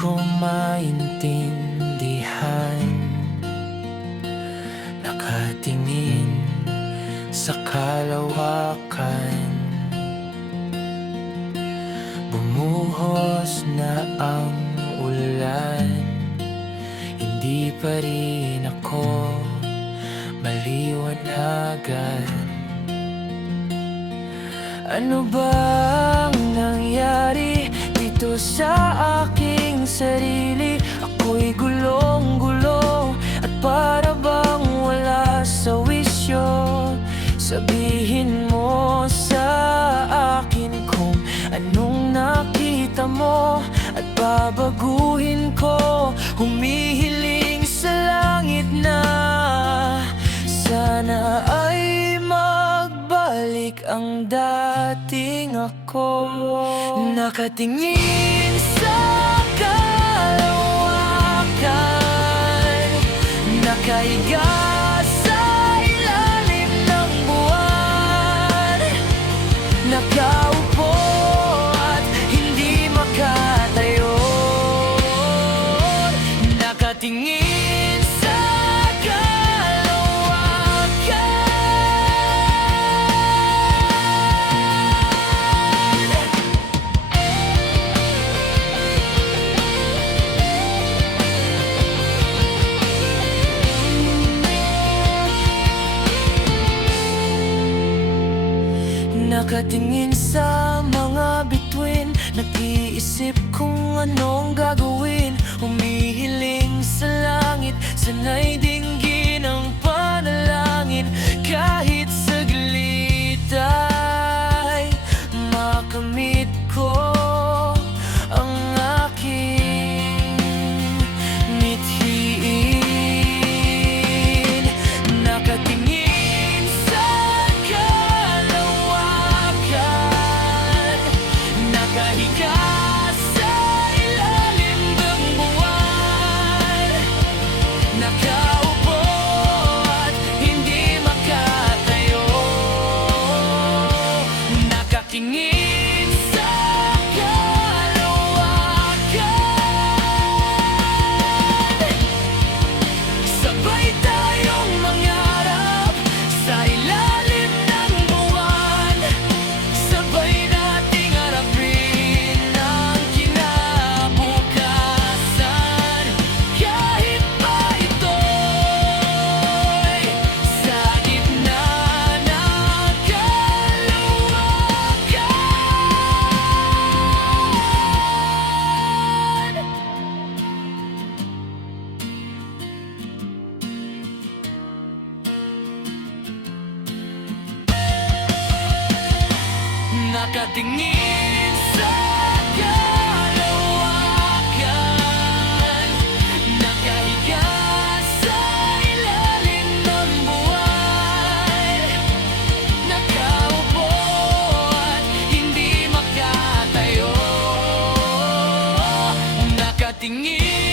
ko maintindihan. Nakatingin sa kalawakan, bumuhos na ang ulan. Hindi pa rin ako maliwanagan. Ano bang nangyari dito sa aking sarili? Ako'y gulong-gulo at para bang wala sa wisyo. Sabihin mo sa akin kung anong nakita mo at babaguhin ko. Humihiling sa langit na sana ay magbalik ang dating ako. Nakatingin sa kalawakan, nakahiga sa ilalim ng buwan, nakaupo at hindi makatayo. Nakatingin sa nakatingin sa mga bituin, nag-iisip kung anong gagawin. Humihiling sa langit, sana'y dinggin ang panalangin. Kahit saglit ay makamit ko ang aking mithiin. Nakatingin sa nakahiga sa ilalim ng buwan, nakaupo at hindi makatayo. Nakatingin sa kalawakan, sabay tayong mangarap sa ilalim ng buwan. Sabay nating harapin ang kinabukasan. Kahit pa ito'y sa gitna ng kalawakan. Nakatingin sa kalawakan, nakahiga sa ilalim ng buwan, nakaupo at hindi makatayo. Nakatingin